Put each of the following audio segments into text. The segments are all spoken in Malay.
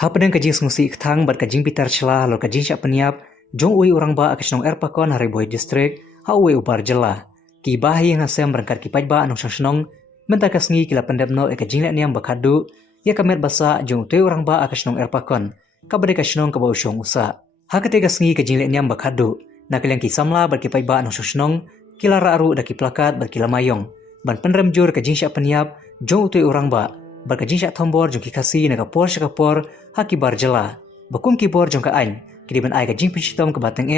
Hapadang kajing sungsi iktang bat kajing pitar celah lor kajing syak peniap jong ui orang ba akasnong erpakon hari boy distrik ha ui ubar jela. Ki bahi yang nasem berangkat kipaj ba anong senong mentak kasngi kila pendepno kajing lek niam bakadu ya kamet basa jong utui orang ba akasnong erpakon kabade kasnong kaba usyong usa. Hakate kasngi kajing lek niam bakadu nakilang ki samla bat kipaj ba anong senong kila raru daki plakat bat kila mayong ban pendrem jur kajing syak peniap jong utui orang ba berkajing syak tombor jong kikasi na kapor syakapor haki bar jela. Bakum kibor jong ka ain, kidi ban ai kajing pensitom ke bateng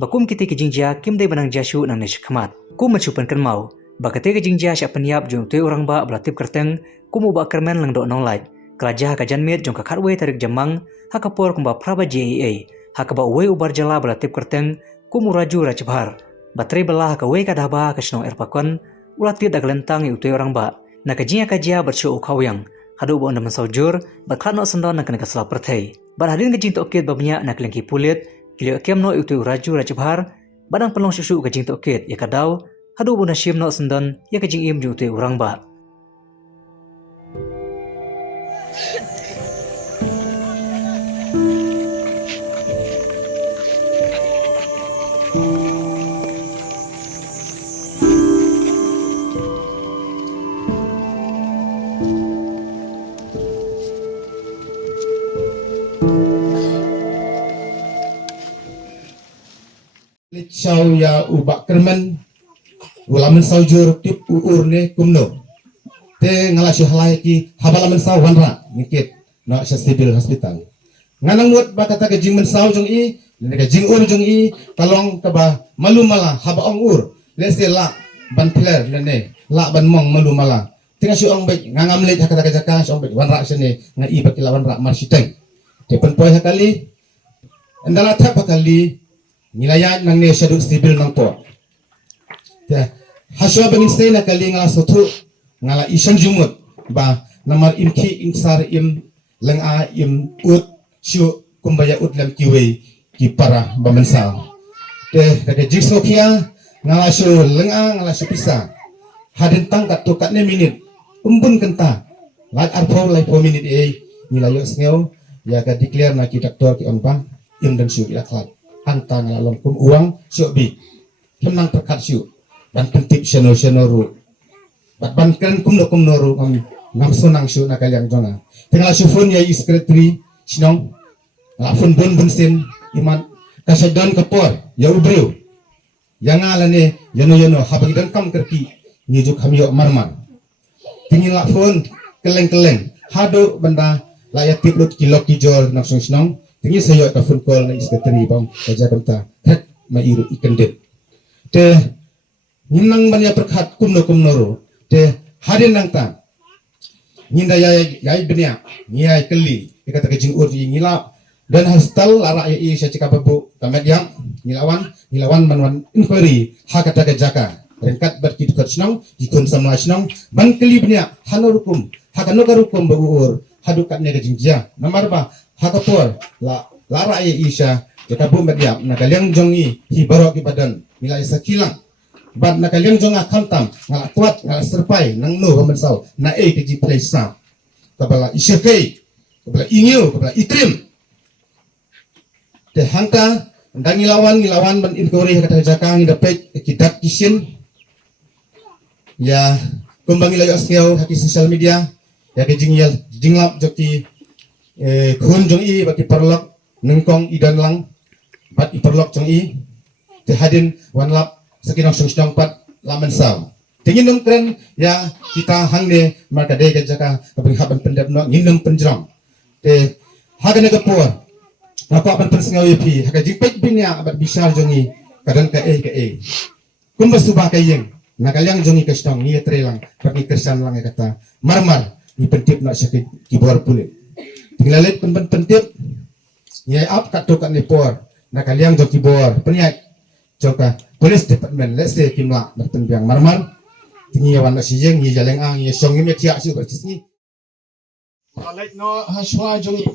bakum kiti kajing jia kim day banang jasyu nang nesh khamat. Kum machupan kan mau, bakate kajing jia syak peniap jong tui orang ba belatip kerteng, kumu ba kermen lang do nong light. Kelajah kajan mit jong ka khatwe tarik jamang, hakapor kumba praba JEA, hakaba uwe ubar jela belatip kerteng, kumu raju rajbhar. Bateri belah ka we kadaba kasnong erpakon, ulatit daglentang utui orang ba. Na kajia bersyu ukawang hadu bo ndaman saujur bakhat no sendon nak kena sala perthai bar hadin kajing tokit babnya nak lengki pulit kilio kem no itu raju rajbhar badang pelong susu kajing tokit ya kadau hadu bo nasim no sendon ya kajing im ju tu urang ba. Licau ya ubak kermen ulamen saujur tip uur ne kumno te ngalasi halai ki habalamen sau wanra nikit no sibil hospital nganang muat bakata ke jing men sau jong i ne ke jing ur jong i talong kaba malu mala haba ong ur lese la ban pler ne la ban mong malu mala tinga si ong baik ngangam leit hakata ke jaka si ong baik wanra sene ngai bakila wanra marsiteng te pen poi hakali andala tap hakali nilaya nang ne syaduk sibil nang to ya haswa bangin stay na kali ngala sotu ngala isan jumut ba namar imki insar im lenga im ut syu kumbaya ut lam kiwe ki para bamensa te daga jikso kia ngala syu lenga ngala syu pisa hadin tangkat to kat ne minit umbun kenta lat arpo lai 4 minit nilayo sneo ya ka declare na ki doktor ki onpa im dan syu ilaklat antang lalong kum uang syubi tenang perkat syu dan kentip senoru bat bankan kum noru ngam sonang syu nakayang jona tinggal syufun ya secretary sinong lafun bun sin iman kasadon kapor ya ubru yang alane yono habang dan kam kerti nyijuk kami marman tinggal lafun keleng hado benda layak tiplut kilo kijol naksung sinong tinggi saya ka phone call na secretary bang kaja kanta kat mairu ikandet te ninang banya perkhat kumno ro te hadin nang ta ninda yai benya niai keli ikata ke jing ur ngila dan hostel lara ai sia cika babu kamet yang ngilawan manwan inquiry hakata ke jaka rengkat berkidukat senang dikun samla senang ban keli benya hanorukum hakanogarukum bauur hadukat ne ke jingjia namar ba hakapor lara ye isha jaka bu mediam nakaliang jongi hi baro ki badan nilai sakilang bad nakaliang jonga khantam ngala kuat ngala serpai nang no bamensau na ke ji presa kabala isyakai kabala ingil kabala itrim te hangka ndangi lawan ban inkori kata jaka ngi dapet kidak kisin ya kumbangi layo asngeu haki social media ya ke jinglap joki kun jong i baki perlok nengkong idan lang bat i perlok jong i te hadin wan lap sakinong sung pat lamen sam tingin nong kren ya kita hangne marka de jaka kabring haban pendap no nginem penjram te hagane kapur apa ban pensengaw pi haga jipek binya abat bisar jong i kadan ka e kumba subah kayeng nakalyang jong i kastong ni trelang baki kersan lang kata marmar ni pentip nak sakit kibor pulit tinglalit pentip nyai up kat to kat nepor nakaliang jo kibor peniat joka police department let's say kimla bertembiang marmar tingi wan sijeng ni jaleng ang ye song ni metia su kat sini alat no haswa jongi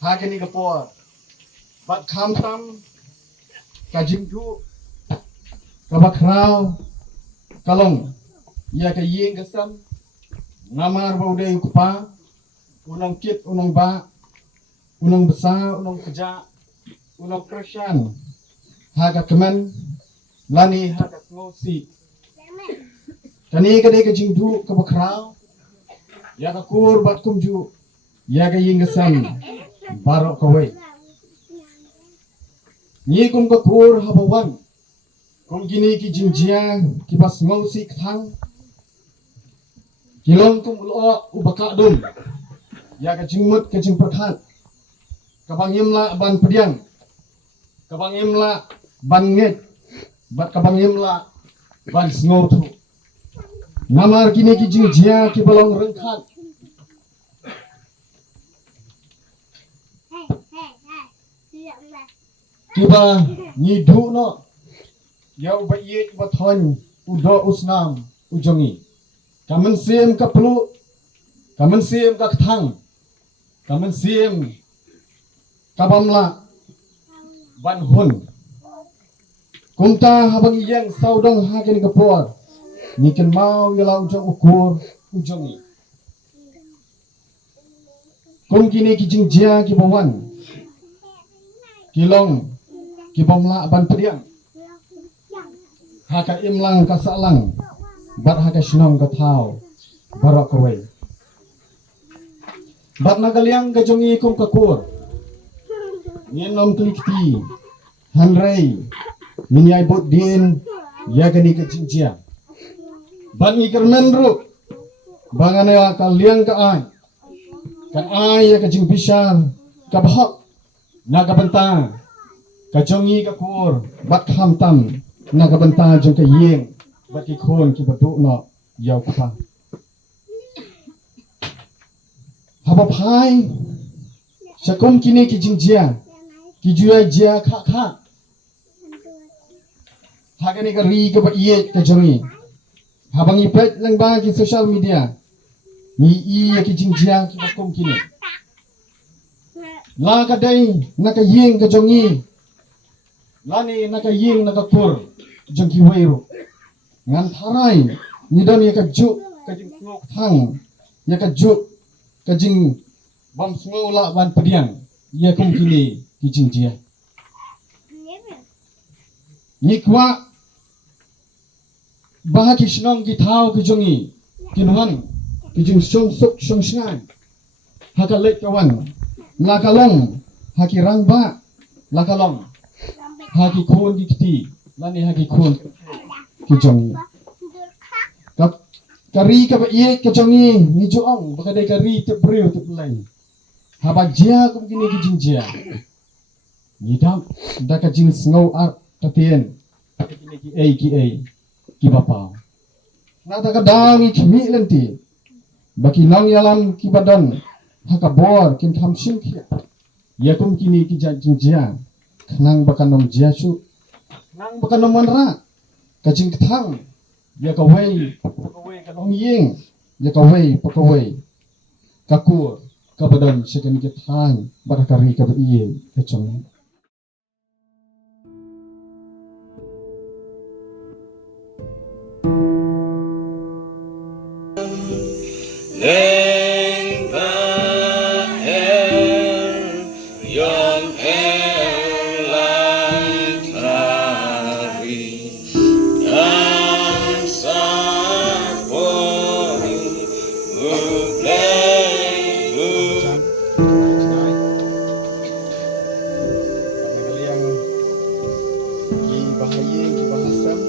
hagani kapor bat khamtam kajimdu kabakrau kalong ya ka yeng kesam ngamar baude kupa unang kit, unang ba, unang besa, unang kerja, unang Kristen, haga kemen, lani haga ngosi. Kani kadai ka jingdu ka bakrao, ya ka kur bat kumju, ya ka yingasan, barok kawai. Ni kum ka kur habawan, kum gini ki jingjia, ki bas ngosi kthang, kilong kum ulo ubaka dum, ya ka jingmut ka jingperkhat, kabang imla ban pediang, kabang imla ban nget, bat kabang imla ban sngotu. Namar kini ki jingjia ki balong rengkhat, kiba nyidu no, ya uba iye uba thon, udo usnam, ujongi. Kamen sim ka pelu, kamen sim ka kthang, kamen sim kabamla ban hun. Kumta habang iyang saudong hakin kapor, niken mau yala ujong ukur ujongi. Kum kini ki jingjia ki bawan, kilong ki bamla ban pediang, haka imlang ka salang, bat haka shnong ka thau, barok kawai. Bat nagaliang ka jongi kum kakur, nyenom klikti, hanrei, minyai bot din, ya gani ka jingjia. Bat ngikar menru, bangana kaliang ka ay, kan ay ya ka jing bishar, ka bahak, nagabanta, ka jongi ka kur, bat hamtam, nagabanta jong ka yeng, bat ki khon ki batu no, yaw kapa. Habapai, syakum kini ki jingjia, ki juai jia kha kha. Hagani ka ri ka ba iye ka jongi. Habang ipet lang ba ki social media, ni iya ki jingjia ki bakum kini. La ka day naka yeng ka jongi, lani naka yeng naka kur, jong ki weiru. Ngan tharai, nidon ya ka juk ka jing ngok thang, ya ka juk ka jing bam smola ban pediang, ya kum kini ki jingjia. Nikwa bah ki shnong ki thau ki jongi, ki nuhan, ki jing shong suk shong shngan, haka lek kawan, lakalong, haki rangba, lakalong, haki khon ki kiti, lani haki khon ki jongi. Kari ka ba iye ka jongi, ni joong, baka day kari te breu te pelai. Haba jia kum kini ki jingjia. Nidam, da ka jing sngau ar tatien, kini ki bapa. Nata ka dangi kimi lenti, baki nang yalam ki badan, haka bor kin tham sim kia. Ya kum kini ki jingjia, nang baka nom jia su, nang baka nom manra, ka jing kthang, ya ka wei ka nom yeng, ya ka wei ka kur, ka badan sekan ki thang, baka kari ka ba iye ka chong. Lên và em yon em lang thari dan sa boy uplay Nagaliang ki bahayeng ki bahasam,